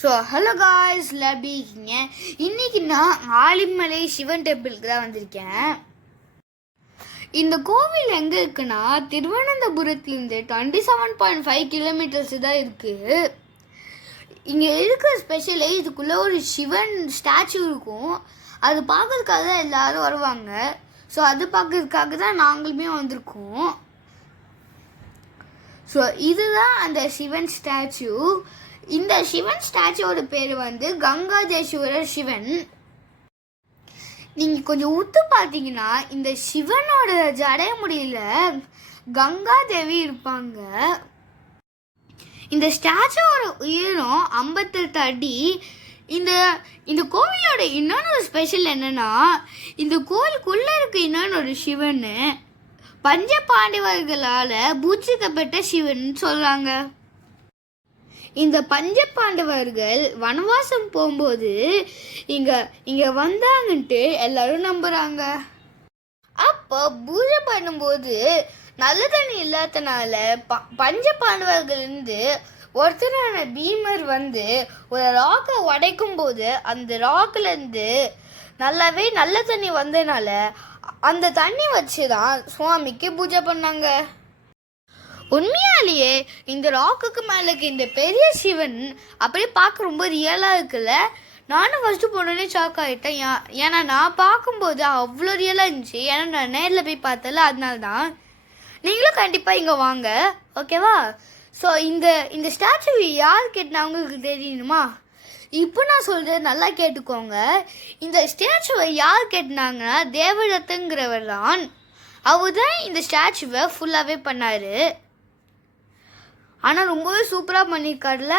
So hello guys, எப்படி இருக்கீங்க? இன்னைக்கு நான் ஆலிமலை சிவன் டெம்பிளுக்கு தான் வந்திருக்கேன். இந்த கோவில் எங்கே இருக்குன்னா திருவனந்தபுரத்துலேருந்து 27.5 கிலோமீட்டர்ஸ் தான் இருக்குது. இங்கே இருக்கிற ஸ்பெஷலே இதுக்குள்ளே ஒரு சிவன் ஸ்டாச்சு இருக்கும். அது பார்க்கறதுக்காக தான் எல்லாரும் வருவாங்க. ஸோ அது பார்க்கறதுக்காக தான் நாங்களுமே வந்திருக்கோம். ஸோ இதுதான் அந்த சிவன் ஸ்டாச்சு. இந்த சிவன் ஸ்டாச்சுவோட பேர் கங்காதேஸ்வரர் சிவன். நீங்கள் கொஞ்சம் உத்து பார்த்தீங்கன்னா இந்த சிவனோட ஜடைய முடியல கங்காதேவி இருப்பாங்க. இந்த ஸ்டாச்சுவோட உயரம் 58 அடி. இந்த கோவிலோட இன்னொன்று ஸ்பெஷல் என்னன்னா, இந்த கோவிலுக்குள்ளே இருக்க இன்னொரு சிவன் பஞ்ச பாண்டவர்களால் பூஜிக்கப்பட்ட சிவன் சொல்கிறாங்க. இந்த பஞ்ச பாண்டவர்கள் வனவாசம் போகும்போது இங்கே வந்தாங்கன்ட்டு எல்லாரும் நம்புகிறாங்க. அப்போ பூஜை பண்ணும்போது நல்ல தண்ணி இல்லாதனால பஞ்ச பாண்டவர்கள்லேருந்து ஒருத்தரான பீமர் ஒரு ராக்கை உடைக்கும் போது அந்த ராக்கிலேருந்து நல்லாவே நல்ல தண்ணி வந்ததுனால அந்த தண்ணி வச்சு தான் சுவாமிக்கு பூஜை பண்ணாங்க. உண்மையாலேயே இந்த ராக்குக்கு மேலே இருக்க இந்த பெரிய சிவன் அப்படியே பார்க்க ரொம்ப ரியலாக இருக்குல்ல. நானும் ஃபஸ்ட்டு போனோடனே ஷாக் ஆகிட்டேன். ஏன்னா நான் பார்க்கும்போது அவ்வளோ ரியலாக இருந்துச்சு. ஏன்னா நான் நேரில் போய் பார்த்தல, அதனால தான். நீங்களும் கண்டிப்பாக இங்கே வாங்க, ஓகேவா? ஸோ இந்த ஸ்டாச்சு யார் கேட்டினா அவங்களுக்கு தெரியணுமா? இப்போ நான் சொல்கிறது நல்லா கேட்டுக்கோங்க. இந்த ஸ்டாச்சுவை யார் கேட்டினாங்கன்னா தேவதத்தங்கிறவர் தான். அவர் தான் இந்த ஸ்டாச்சுவை ஃபுல்லாகவே பண்ணார். ஆனால் ரொம்பவே சூப்பராக பண்ணியிருக்காருல.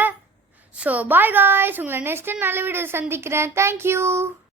ஸோ பாய் காய்ஸ், உங்களை நெக்ஸ்ட் நல்ல வீடியோ சந்திக்கிறேன். தேங்க்யூ.